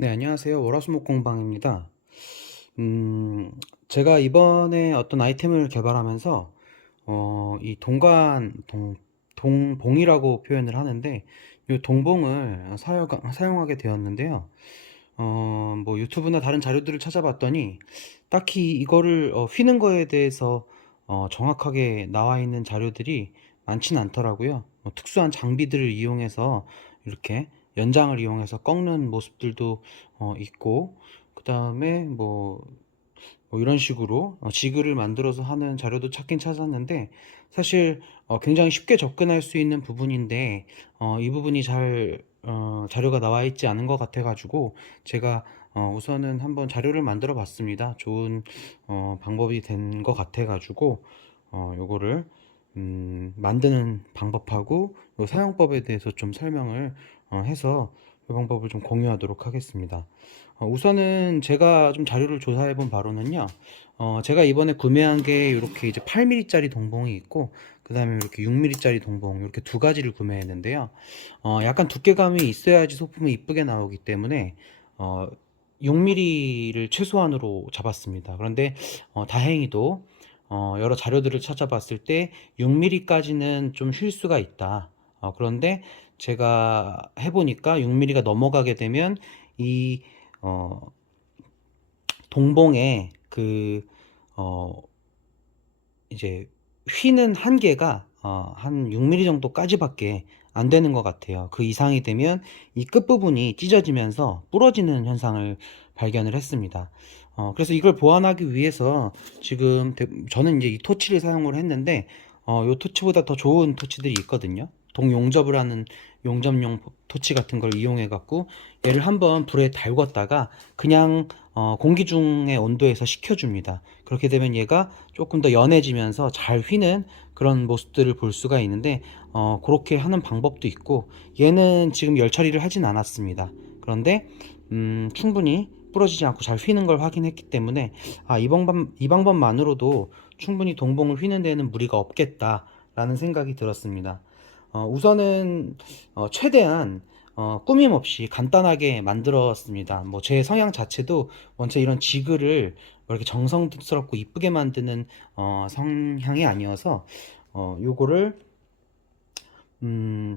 네, 안녕하세요. 월화수목공방입니다. 음, 제가 이번에 어떤 아이템을 개발하면서, 이 동봉이라고 표현을 하는데, 이 동봉을 사용하게 되었는데요. 뭐 유튜브나 다른 자료들을 찾아봤더니, 딱히 이거를 휘는 거에 대해서 정확하게 나와 있는 자료들이 많지는 않더라고요. 특수한 장비들을 이용해서 이렇게 연장을 이용해서 꺾는 모습들도 있고, 그 다음에 뭐 이런 식으로 지그를 만들어서 하는 자료도 찾긴 찾았는데, 사실 굉장히 쉽게 접근할 수 있는 부분인데 이 부분이 잘 자료가 나와 있지 않은 것 같아 가지고 제가 우선은 한번 자료를 만들어 봤습니다. 좋은 방법이 된 것 같아 가지고 요거를 만드는 방법하고 요 사용법에 대해서 좀 설명을 해서 그 방법을 좀 공유하도록 하겠습니다. 우선은 제가 좀 자료를 조사해 본 바로는요, 제가 이번에 구매한 게 이렇게 이제 8mm짜리 동봉이 있고, 그 다음에 이렇게 6mm짜리 동봉, 이렇게 두 가지를 구매했는데요. 약간 두께감이 있어야지 소품이 이쁘게 나오기 때문에, 6mm를 최소한으로 잡았습니다. 그런데, 다행히도, 여러 자료들을 찾아봤을 때 6mm까지는 좀 쉴 수가 있다. 그런데 제가 해보니까 6mm가 넘어가게 되면 이 어, 동봉의 어, 이제 휘는 한계가 한 6mm 정도까지밖에 안 되는 것 같아요. 그 이상이 되면 이 끝부분이 찢어지면서 부러지는 현상을 발견을 했습니다. 그래서 이걸 보완하기 위해서 지금 저는 이제 이 토치를 사용을 했는데, 이 토치보다 더 좋은 토치들이 있거든요. 동용접을 하는 용접용 토치 같은 걸 이용해 갖고 얘를 한번 불에 달궜다가 그냥 공기 중의 온도에서 식혀줍니다. 그렇게 되면 얘가 조금 더 연해지면서 잘 휘는 그런 모습들을 볼 수가 있는데, 그렇게 하는 방법도 있고, 얘는 지금 열 처리를 하진 않았습니다. 그런데 충분히 부러지지 않고 잘 휘는 걸 확인했기 때문에 이 방법만으로도 충분히 동봉을 휘는 데에는 무리가 없겠다라는 생각이 들었습니다. 우선은 최대한 꾸밈 없이 간단하게 만들었습니다. 뭐 제 성향 자체도 원체 이런 지그를 이렇게 정성스럽고 이쁘게 만드는 성향이 아니어서 요거를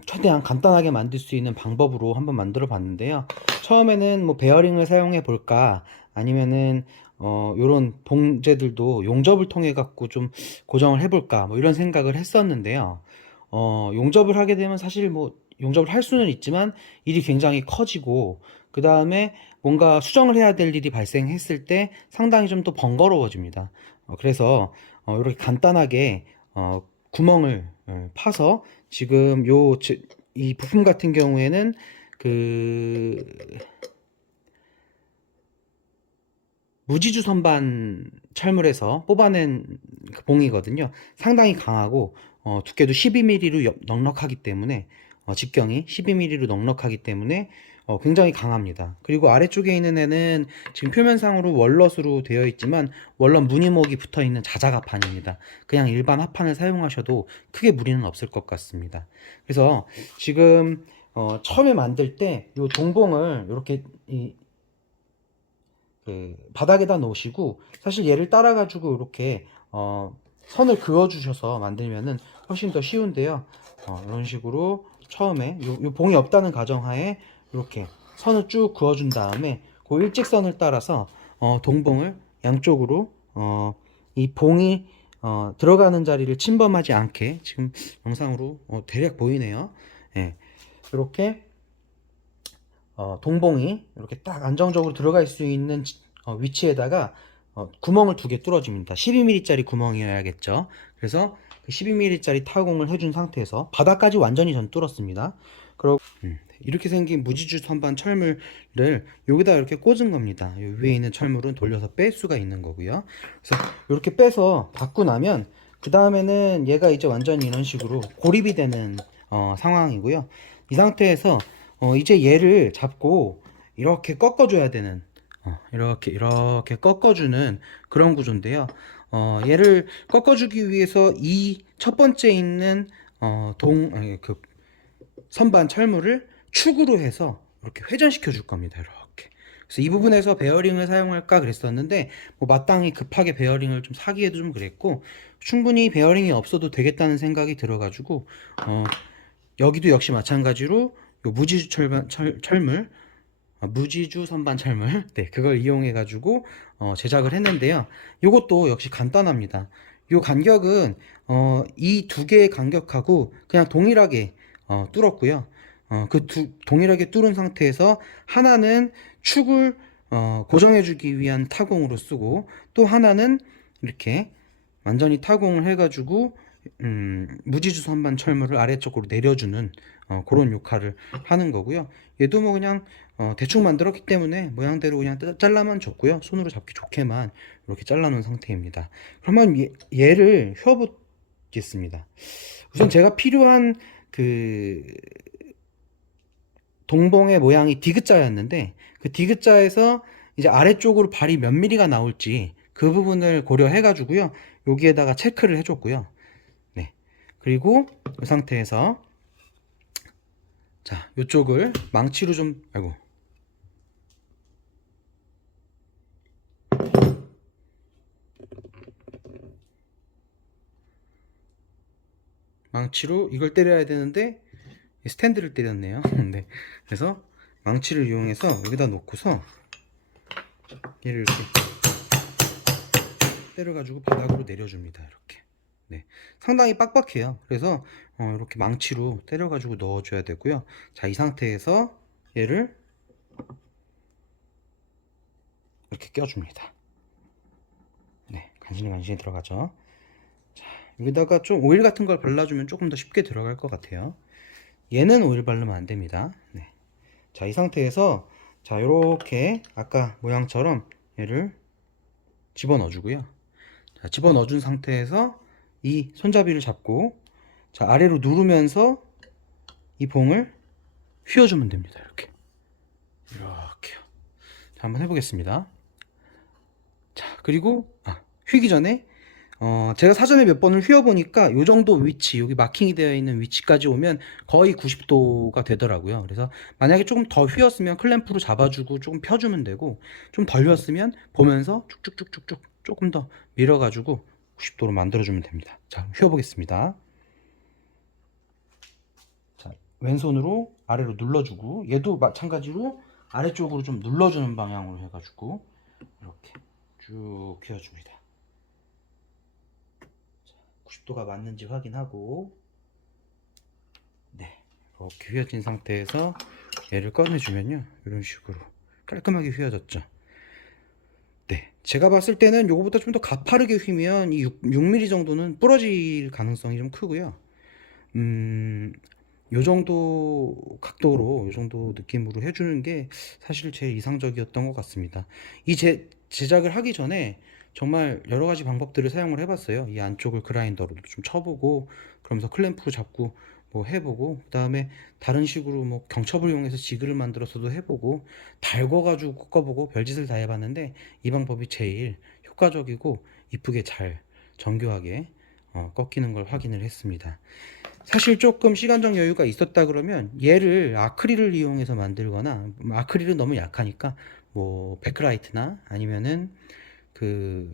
최대한 간단하게 만들 수 있는 방법으로 한번 만들어 봤는데요. 처음에는 뭐 베어링을 사용해 볼까, 아니면은 요런 봉제들도 용접을 통해 갖고 좀 고정을 해 볼까, 뭐 이런 생각을 했었는데요. 용접을 하게 되면 사실 뭐 용접을 할 수는 있지만 일이 굉장히 커지고, 그 다음에 뭔가 수정을 해야 될 일이 발생했을 때 상당히 좀 더 번거로워집니다. 그래서 이렇게 간단하게 구멍을 파서, 지금 이 부품 같은 경우에는 그 무지주 선반 철물에서 뽑아낸 그 봉이거든요. 상당히 강하고 두께도 12mm로 넉넉하기 때문에, 직경이 12mm로 넉넉하기 때문에 굉장히 강합니다. 그리고 아래쪽에 있는 애는 지금 표면상으로 월넛으로 되어 있지만 월넛 무늬목이 붙어 있는 자작합판입니다. 그냥 일반 합판을 사용하셔도 크게 무리는 없을 것 같습니다. 그래서 지금 처음에 만들 때 이 동봉을 이렇게 그 바닥에다 놓으시고, 사실 얘를 따라 가지고 이렇게 선을 그어 주셔서 만들면은 훨씬 더 쉬운데요. 이런 식으로 처음에 요 봉이 없다는 가정하에 이렇게 선을 쭉 그어 준 다음에 그 일직선을 따라서 동봉을 양쪽으로 이 봉이 들어가는 자리를 침범하지 않게, 지금 영상으로 대략 보이네요. 예. 이렇게 동봉이 이렇게 딱 안정적으로 들어갈 수 있는 위치에다가 구멍을 두 개 뚫어줍니다. 12mm짜리 구멍이어야겠죠. 그래서 그 12mm짜리 타공을 해준 상태에서 바닥까지 완전히 전 뚫었습니다. 그리고 이렇게 생긴 무지주 선반 철물을 여기다 이렇게 꽂은 겁니다. 이 위에 있는 철물은 돌려서 뺄 수가 있는 거고요. 그래서 이렇게 빼서 받고 나면 그 다음에는 얘가 이제 완전히 이런 식으로 고립이 되는 상황이고요. 이 상태에서 이제 얘를 잡고 이렇게 꺾어줘야 되는, 이렇게 꺾어주는 그런 구조인데요. 얘를 꺾어주기 위해서 이 첫 번째 있는 아니, 선반 철물을 축으로 해서 이렇게 회전시켜 줄 겁니다. 이렇게. 그래서 이 부분에서 베어링을 사용할까 그랬었는데 뭐 마땅히 급하게 베어링을 좀 사기에도 좀 그랬고 충분히 베어링이 없어도 되겠다는 생각이 들어가지고 여기도 역시 마찬가지로 요 무지주 철물 무지주 선반 철물 네 그걸 이용해 가지고 제작을 했는데요. 요것도 역시 간단합니다. 요 간격은 이 두 개의 간격하고 그냥 동일하게 뚫었고요. 동일하게 뚫은 상태에서 하나는 축을 고정해 주기 위한 타공으로 쓰고 또 하나는 이렇게 완전히 타공을 해 가지고 무지주 선반 철물을 아래쪽으로 내려주는 그런 역할을 하는 거고요. 얘도 뭐 그냥 대충 만들었기 때문에 모양대로 그냥 잘라만 줬고요. 손으로 잡기 좋게만 이렇게 잘라 놓은 상태입니다. 그러면 얘를 휘어보겠습니다. 우선 제가 필요한 그 동봉의 모양이 디귿자였는데 그 디귿자에서 이제 아래쪽으로 발이 몇 미리가 나올지 그 부분을 고려해 가지고요. 여기에다가 체크를 해줬고요. 네. 그리고 이 상태에서 자, 이쪽을 망치로 좀 아이고 망치로 이걸 때려야 되는데 스탠드를 때렸네요. 네. 그래서 망치를 이용해서 여기다 놓고서 얘를 이렇게 때려가지고 바닥으로 내려줍니다. 이렇게. 네. 상당히 빡빡해요. 그래서 이렇게 망치로 때려가지고 넣어줘야 되고요. 자, 이 상태에서 얘를 이렇게 껴줍니다. 네. 간신히 들어가죠. 자, 여기다가 좀 오일 같은 걸 발라주면 조금 더 쉽게 들어갈 것 같아요. 얘는 오일 바르면 안 됩니다. 네. 자, 이 상태에서 자, 요렇게 아까 모양처럼 얘를 집어넣어 주고요. 자, 집어넣어 준 상태에서 이 손잡이를 잡고 자, 아래로 누르면서 이 봉을 휘어주면 됩니다. 이렇게요. 자, 한번 해보겠습니다. 자, 그리고 휘기 전에 제가 사전에 몇 번을 휘어보니까 요 정도 위치, 여기 마킹이 되어 있는 위치까지 오면 거의 90도가 되더라고요. 그래서 만약에 조금 더 휘었으면 클램프로 잡아주고 조금 펴주면 되고, 좀 덜 휘었으면 보면서 쭉쭉쭉쭉쭉 조금 더 밀어가지고 90도로 만들어주면 됩니다. 자, 휘어보겠습니다. 자, 왼손으로 아래로 눌러주고, 얘도 마찬가지로 아래쪽으로 좀 눌러주는 방향으로 해가지고, 이렇게 쭉 휘어줍니다. 90도가 맞는지 확인하고 네 이렇게 휘어진 상태에서 얘를 꺼내주면요 이런 식으로 깔끔하게 휘어졌죠. 네 제가 봤을 때는 요거보다 좀 더 가파르게 휘면 이 6mm 정도는 부러질 가능성이 좀 크고요. 요 정도 각도로 요 정도 느낌으로 해주는 게 사실 제일 이상적이었던 것 같습니다. 이 제작을 하기 전에 정말 여러 가지 방법들을 사용을 해봤어요. 이 안쪽을 그라인더로도 좀 쳐보고 그러면서 클램프 잡고 뭐 해보고 그 다음에 다른 식으로 뭐 경첩을 이용해서 지그를 만들어서도 해보고 달궈가지고 꺾어보고 별짓을 다 해봤는데 이 방법이 제일 효과적이고 이쁘게 잘 정교하게 꺾이는 걸 확인을 했습니다. 사실 조금 시간적 여유가 있었다 그러면 얘를 아크릴을 이용해서 만들거나 아크릴은 너무 약하니까 뭐 베크라이트나 아니면은 그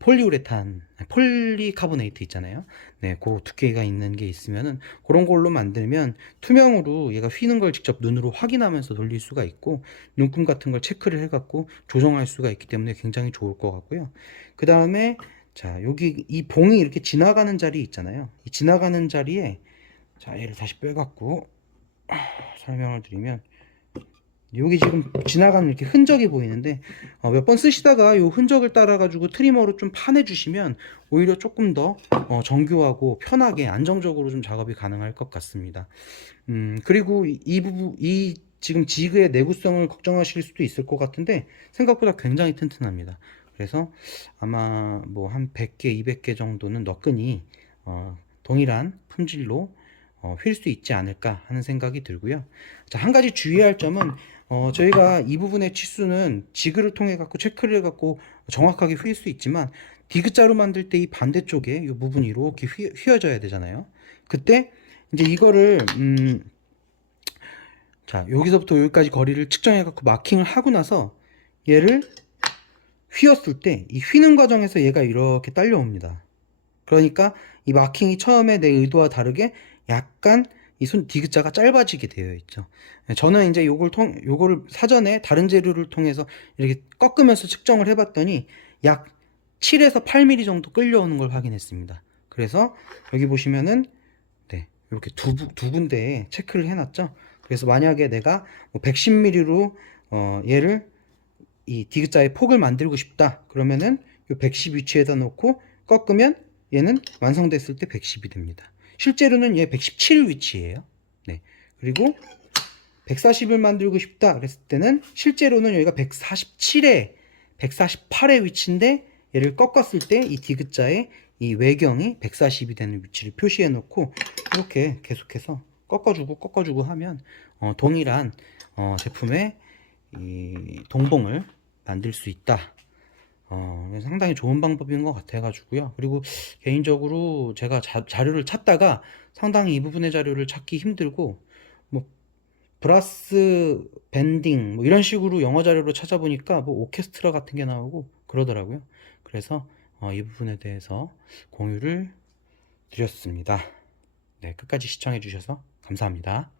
폴리우레탄 폴리카보네이트 있잖아요. 네, 그 두께가 있는 게 있으면은 그런 걸로 만들면 투명으로 얘가 휘는 걸 직접 눈으로 확인하면서 돌릴 수가 있고 눈금 같은 걸 체크를 해갖고 조정할 수가 있기 때문에 굉장히 좋을 것 같고요. 그 다음에 자, 여기 이 봉이 이렇게 지나가는 자리 있잖아요. 이 지나가는 자리에 자, 얘를 다시 빼갖고 설명을 드리면 여기 지금 지나가는 이렇게 흔적이 보이는데 몇 번 쓰시다가 이 흔적을 따라 가지고 트리머로 좀 파내 주시면 오히려 조금 더 정교하고 편하게 안정적으로 좀 작업이 가능할 것 같습니다. 그리고 이 부분 이 지금 지그의 내구성을 걱정하실 수도 있을 것 같은데 생각보다 굉장히 튼튼합니다. 그래서 아마 뭐 한 100개, 200개 정도는 너끈히 동일한 품질로 휠 수 있지 않을까 하는 생각이 들고요. 자, 한 가지 주의할 점은 저희가 이 부분의 치수는 지그를 통해 갖고 체크를 해 갖고 정확하게 휠 수 있지만 디귿자로 만들 때 이 반대쪽에 이 부분이 이렇게 휘어져야 되잖아요. 그때 이제 이거를 자, 여기서부터 여기까지 거리를 측정해 갖고 마킹을 하고 나서 얘를 휘었을 때 이 휘는 과정에서 얘가 이렇게 딸려옵니다. 그러니까 이 마킹이 처음에 내 의도와 다르게 약간 이 손 디귿자가 짧아지게 되어 있죠. 저는 이제 요거를 사전에 다른 재료를 통해서 이렇게 꺾으면서 측정을 해봤더니 약 7에서 8mm 정도 끌려오는 걸 확인했습니다. 그래서 여기 보시면은 네, 이렇게 두 군데에 체크를 해놨죠. 그래서 만약에 내가 110mm로 얘를 이 디귿자의 폭을 만들고 싶다. 그러면은 이 110 위치에다 놓고 꺾으면 얘는 완성됐을 때 110이 됩니다. 실제로는 얘 117 위치예요. 네. 그리고 140을 만들고 싶다. 그랬을 때는 실제로는 여기가 148의 위치인데 얘를 꺾었을 때 이 디귿자의 이 외경이 140이 되는 위치를 표시해 놓고 이렇게 계속해서 꺾어주고 하면 동일한 제품의 이 동봉을 만들 수 있다. 상당히 좋은 방법인 것 같아가지고요. 그리고 개인적으로 제가 자료를 찾다가 상당히 이 부분의 자료를 찾기 힘들고, 뭐, 브라스 밴딩, 뭐 이런 식으로 영어 자료로 찾아보니까 뭐 오케스트라 같은 게 나오고 그러더라고요. 그래서 이 부분에 대해서 공유를 드렸습니다. 네, 끝까지 시청해 주셔서 감사합니다.